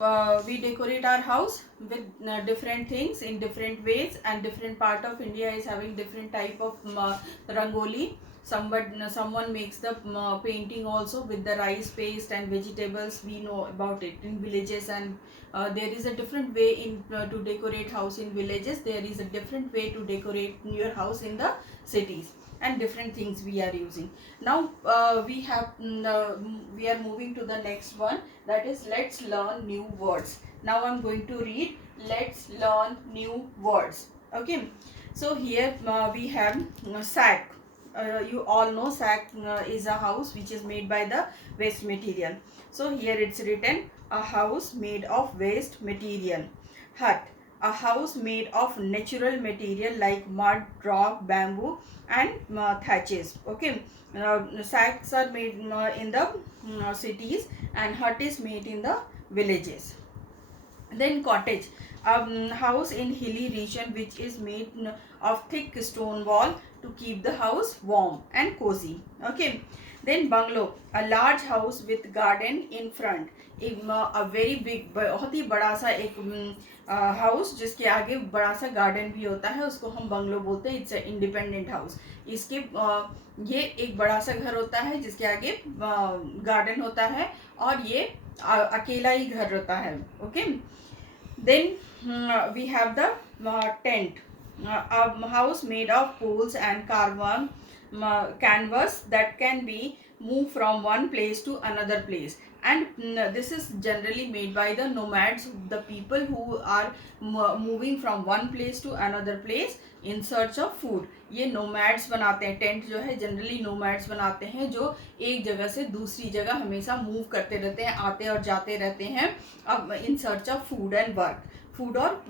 We decorate our house with different things in different ways, and different part of India is having different type of rangoli. Someone makes the painting also with the rice paste and vegetables. We know about it in villages, and there is a different way in to decorate house in villages. There is a different way to decorate your house in the cities, and different things we are using. Now we are moving to the next one, that is let's learn new words. Now I'm going to read let's learn new words. Okay, so here we have sack. You all know sack is a house which is made by the waste material. So here it's written a house made of waste material. Hut, a house made of natural material like mud, rock, bamboo and thatches. Okay, sacks are made in the cities, and hut is made in the villages. Then cottage, a house in hilly region which is made of thick stone wall to keep the house warm and cozy. Okay, then bungalow, a large house with garden in front. एक a very big, बहुत ही बड़ा सा एक house जिसके आगे बड़ा सा garden भी होता है, उसको हम बंगलो बोलते हैं. It's independent house. इसके ये एक बड़ा सा घर होता है जिसके आगे गार्डन होता है, और ये अकेला ही घर होता है. Okay, then we have the tent, a house made of poles and carbon canvas that can be moved from one place to another place. And this is generally made by the nomads, the people who are moving from one place to another place in search of food. ये nomads बनाते हैं. Tent जो है generally nomads बनाते हैं, जो एक जगह से दूसरी जगह हमेशा मूव करते रहते हैं, आते और जाते रहते हैं अब in search of food and work. Food और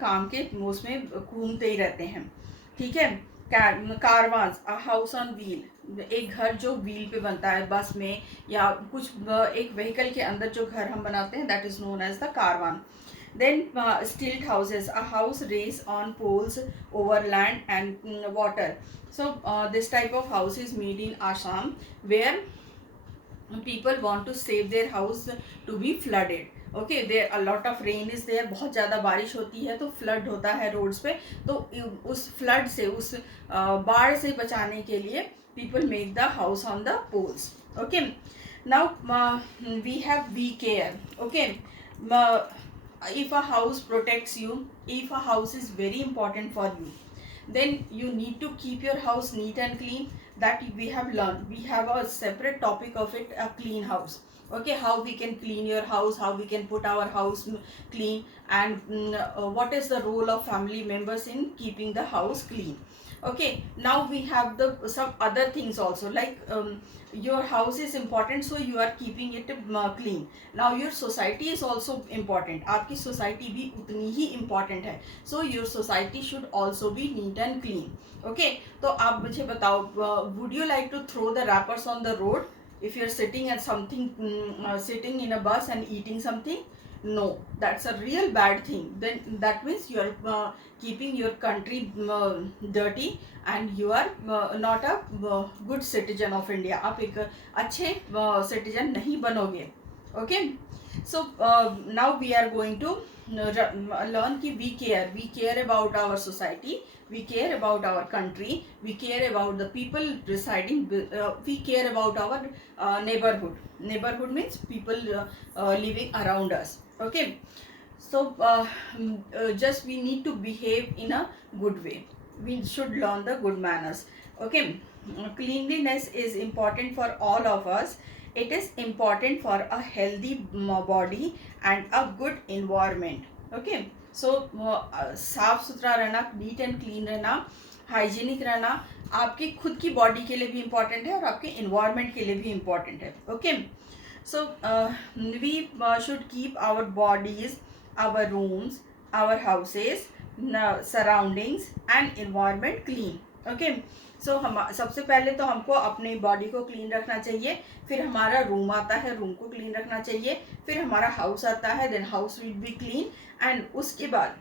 काम के उसमें घूमते ही रहते हैं. ठीक है. कारवांस, अ हाउस ऑन व्हील, एक घर जो व्हील पे बनता है, बस में या कुछ एक व्हीकल के अंदर जो घर हम बनाते हैं, that is known as the caravan. Then stilt houses, a house raised on poles over land and water. So this type of house is made in Assam, where people want to save their house to be flooded. Okay, there a lot of rain is there, बहुत ज़्यादा बारिश होती है तो flood होता है roads पे. तो उस फ्लड से, उस बाढ़ से बचाने के लिए people make the house on the poles. Okay, now we have we care. Okay, if a house protects you, if a house is very important for you, then you need to keep your house neat and clean. That we have learned. We have a separate topic of it, a clean house. Okay, how we can clean your house, how we can put our house clean, and what is the role of family members in keeping the house clean. Okay, now we have the some other things also, like your house is important, so you are keeping it clean. Now your society is also important. आपकी society भी उतनी ही important है, so your society should also be neat and clean. Okay, तो आप मुझे बताओ, would you like to throw the wrappers on the road if you're sitting at something, sitting in a bus and eating something? No, that's a real bad thing. Then that means you are keeping your country dirty, and you are not a good citizen of India. आप एक अच्छे citizen नहीं बनोगे. Okay, so now we are going to learn कि we care about our society, we care about our country, we care about the people residing, we care about our neighborhood. Neighborhood means people living around us. Okay, so just we need to behave in a good way. We should learn the good manners. Okay, cleanliness is important for all of us. It is important for a healthy body and a good environment. Okay, so साफ सुथरा रहना, neat and clean रहना, hygienic रहना आपकी खुद की body के लिए भी इम्पॉर्टेंट है और आपके इन्वायरमेंट के लिए भी इम्पॉर्टेंट है. Okay, so we should keep our bodies, our rooms, our houses, surroundings and environment clean. Okay, सो हम सबसे पहले तो हमको अपनी बॉडी को क्लीन रखना चाहिए, फिर हमारा रूम आता है, रूम को क्लीन रखना चाहिए, फिर हमारा हाउस आता है, then house will be clean, and उसके बाद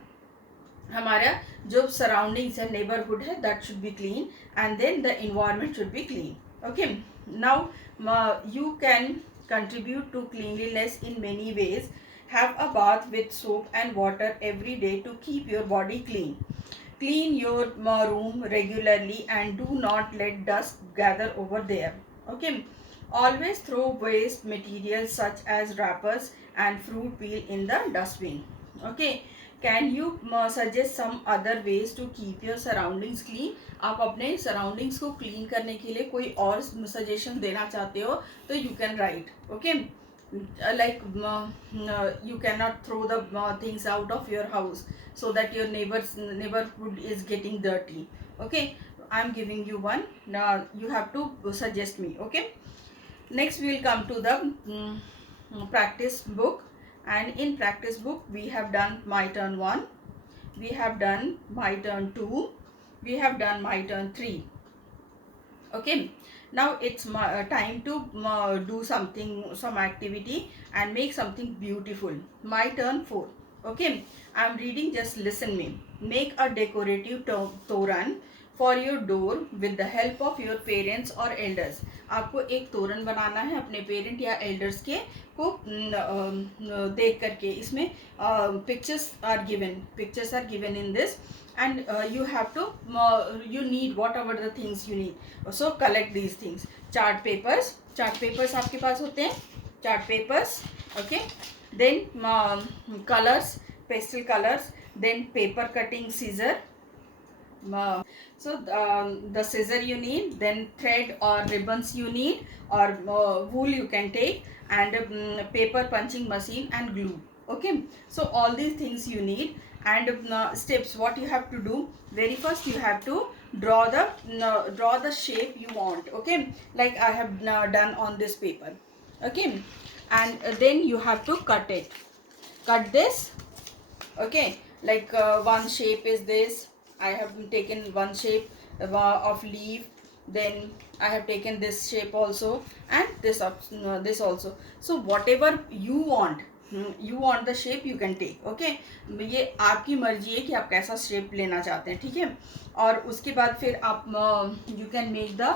हमारा जो सराउंडिंग्स है, नेबरहुड है, that should be clean, and then the environment should be clean. Okay, now you can contribute to cleanliness in many ways. Have a bath with soap and water every day to keep your body clean. Clean your room regularly and do not let dust gather over there. Okay. Always throw waste materials such as wrappers and fruit peel in the dustbin. Okay. Can you suggest some other ways to keep your surroundings clean? आप अपने surroundings को clean करने के लिए कोई और suggestion देना चाहते हो तो you can write. Okay. Like you cannot throw the things out of your house so that your neighborhood is getting dirty. Okay, I am giving you one. Now you have to suggest me. Okay, next we will come to the practice book, and in practice book we have done my turn 1, we have done my turn 2, we have done my turn 3. Okay, now it's time to do something, some activity and make something beautiful. My turn 4. Okay, I'm reading, just listen me. Make a decorative toran for your door with the help of your parents or elders. आपको एक तोरण बनाना है अपने parent या elders के को देख करके. इसमें pictures are given in this, and you have to you need whatever the things you need. So collect these things. Chart papers आपके पास होते हैं, chart papers. Okay, then colors, pastel colors, then paper cutting scissor. So the scissor you need, then thread or ribbons you need, or wool you can take, and paper punching machine and glue. Okay, so all these things you need. And steps, what you have to do, very first you have to draw the shape you want. Okay, like I have done on this paper. Okay, and then you have to cut this. Okay, like one shape is this. I have taken one shape of leaf, then I have taken this shape also, and this also. So whatever you want the shape you can take. Okay, ये आपकी मर्जी है कि आप कैसा shape लेना चाहते हैं. ठीक है, और उसके बाद फिर आप you can make the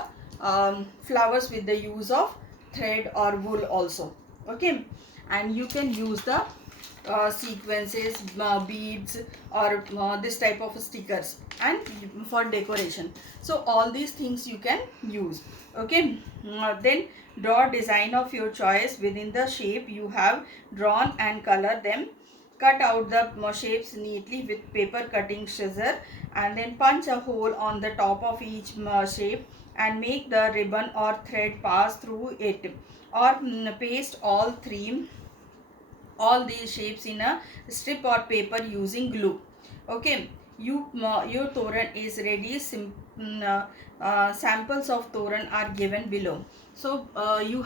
flowers with the use of thread or wool also. Okay, and you can use the sequences, beads, or this type of stickers and for decoration. So all these things you can use. Okay, then draw design of your choice within the shape you have drawn and color them. Cut out the shapes neatly with paper cutting scissor, and then punch a hole on the top of each shape and make the ribbon or thread pass through it, or paste all these shapes in a strip or paper using glue. Okay, your toran is ready. Samples of toran are given below. So you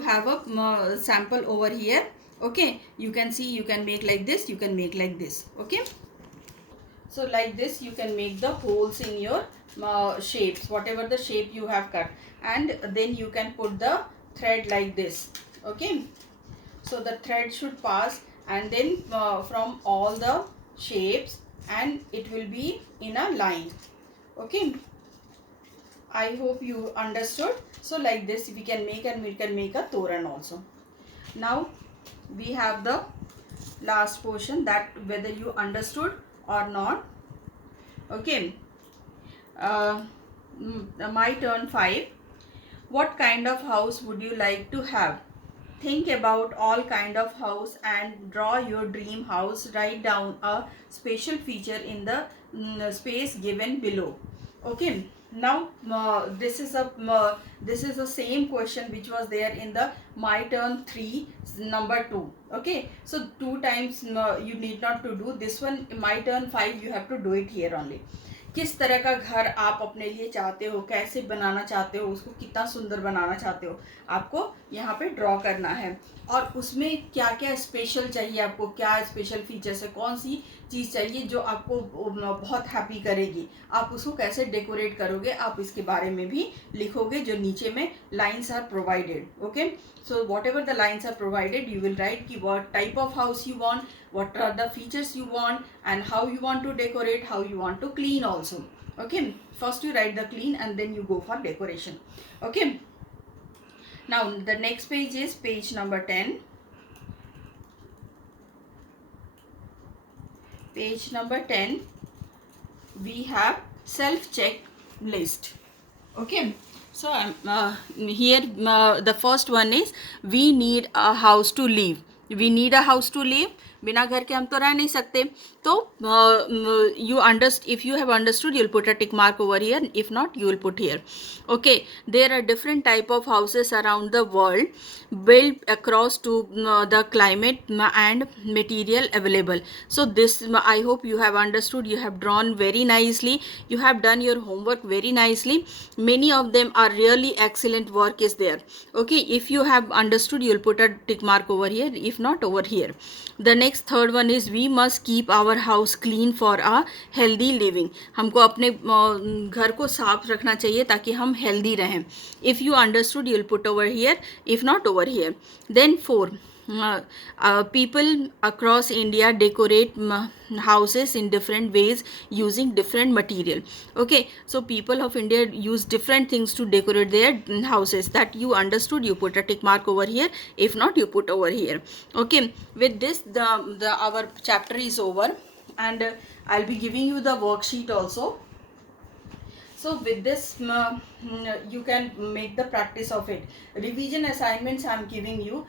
have a sample over here. Okay, you can see, you can make like this, you can make like this. Okay, so like this you can make the holes in your shapes, whatever the shape you have cut, and then you can put the thread like this. Okay, so the thread should pass, and then from all the shapes, and it will be in a line. Okay, I hope you understood. So like this we can make, and we can make a toran also. Now we have the last portion, that whether you understood or not. Okay, my turn 5. What kind of house would you like to have? Think about all kind of house and draw your dream house. Write down a special feature in the space given below. Okay, now this is the same question which was there in the my turn 3 number 2. Okay, so 2 times you need not to do this one. My turn 5 you have to do it here only. किस तरह का घर आप अपने लिए चाहते हो, कैसे बनाना चाहते हो, उसको कितना सुंदर बनाना चाहते हो, आपको यहाँ पे ड्रॉ करना है. और उसमें क्या क्या स्पेशल चाहिए, आपको क्या स्पेशल फीचर्स है, कौन सी चीज़ चाहिए जो आपको बहुत हैप्पी करेगी, आप उसको कैसे डेकोरेट करोगे, आप इसके बारे में भी लिखोगे, जो नीचे में lines are provided. Okay, so whatever the lines are provided, you will write ki what type of house you want, what are the features you want, and how you want to decorate, how you want to clean also. Okay, first you write the clean and then you go for decoration. Okay, now the next page is page number 10. page number 10, we have self-check list. Okay, so here the first one is we need a house to live. We need a house to live. बिना घर के हम तो रह नहीं सकते. तो you understand, if you have understood, you'll put a tick mark over here. If not, you will put here. Okay, there are different type of houses around the world built across to the climate and material available. So this, I hope you have understood. You have drawn very nicely. You have done your homework very nicely. Many of them are really excellent work is there. Okay, if you have understood, you'll put a tick mark over here. If not, over here. The next third one is we must keep our house clean for a healthy living. हमको अपने घर को साफ रखना चाहिए ताकि हम healthy रहें. If you understood, you'll put over here. If not, over here. Then 4. People across India decorate houses in different ways using different material. Okay, so people of India use different things to decorate their houses. That you understood, you put a tick mark over here. If not, you put over here. Okay, with this the our chapter is over, and I'll be giving you the worksheet also. So with this you can make the practice of it. Revision assignments I'm giving you.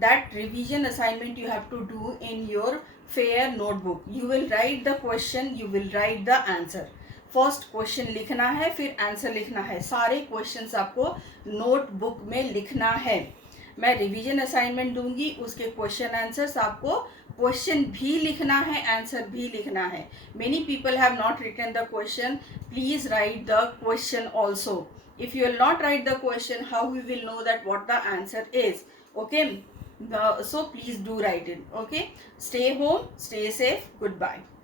That revision assignment you have to do in your fair notebook. You will write the question, you will write the answer. First question लिखना है, फिर answer लिखना है. सारे questions आपको notebook में लिखना है. मैं रिवीजन असाइनमेंट दूंगी, उसके क्वेश्चन आंसर्स आपको क्वेश्चन भी लिखना है, आंसर भी लिखना है. Many people have not written the question. Please write the question also. If you will not write the question, how we will know that what the answer is? Okay, so please do write it. Okay, stay home, stay safe. Goodbye.